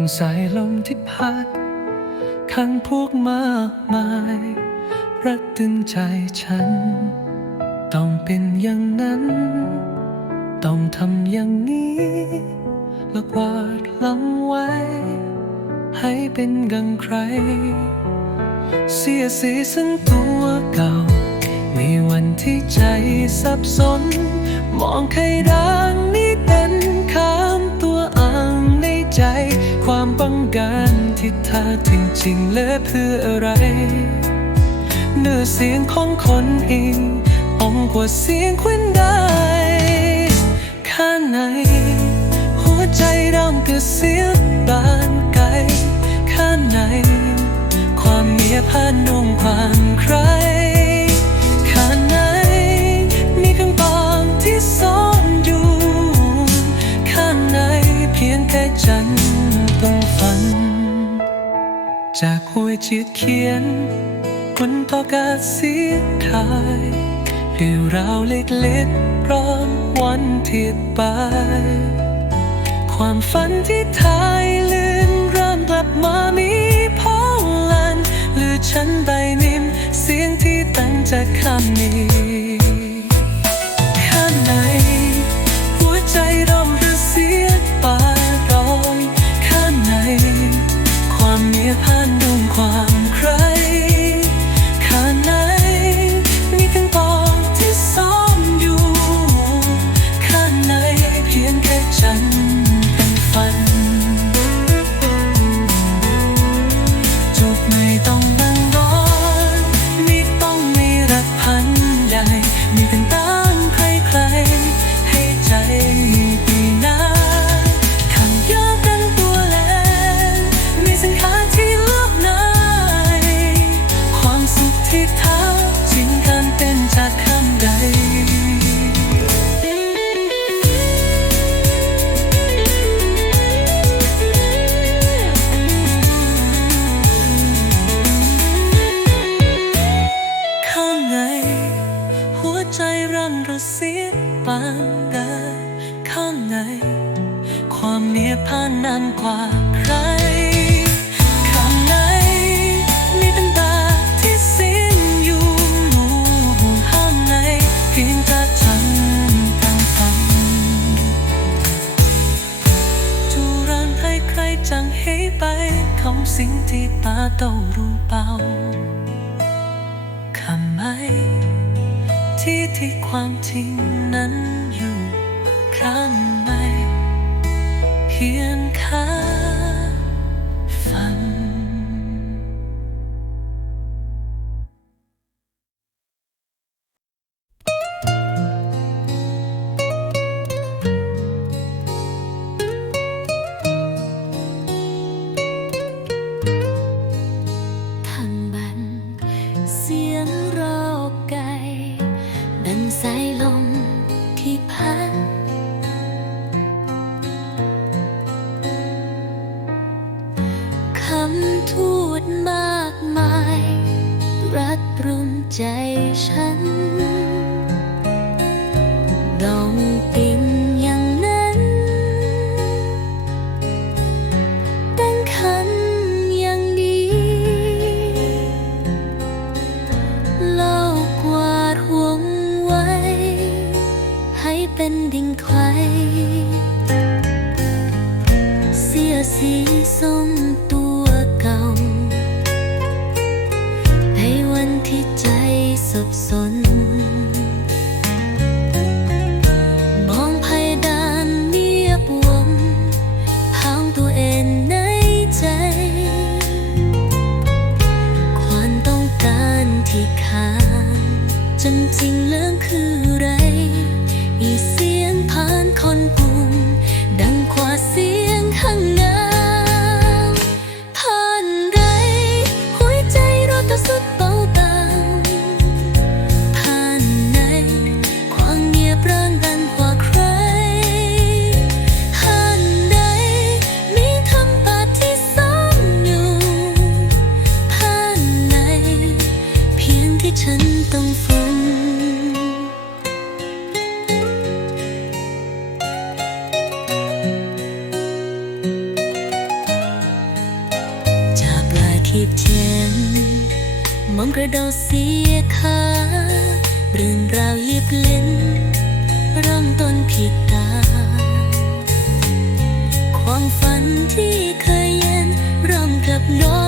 งสายลมที่พัดขังพวกมากมาย รัดตึงใจฉัน ต้องเป็นอย่างนั้น ต้องทำอย่างนี้แล้ววาดลังไว้ ให้เป็นดังใคร เสียสีสันตัวเก่า มีวันที่ใจสับสน มองใครไดั ที่เธอจริงและเพื่ออะไร เนื้อเสียงของคนอีกอ่อมกว่าเสียงควินได้ข้างใน หัวใจร่ำก็เสียงบานไกลข้างใน ความเงียบผ่านดวงความใคร หัวจิตเขียนบนต่อกาเสียงทายเรื่องราวเล็กๆพร้อมวันที่ไปความฝันที่ทายลื่นเริ่มกลับมามีพลันหรือฉันใบนิ่มเสียงที่ตั้งจากคำนี้านนานกว่าใครข้างในมีเป็นตาที่สิ้นอยู่ข้างในเพียงแต่ฉันตั้งฝันจูรันให้ใครจังให้ไปของสิ่งที่ตาเต้ารู้เปล่าคำไหมที่ที่ความจริงนั้นอยู่ข้างในเพียง ดังสายลมที่พัดคำทูดมากมาย รัดรุมใจฉันดองติ่งอย่างนั้นตั้งคันอย่างดีล่าก ที่ใจ มอมกระโดดเสียขาเรื่องราวยิบเล่นริ่มต้นผิดตา ความฝันที่เคยเย็นริ่มกับน้อ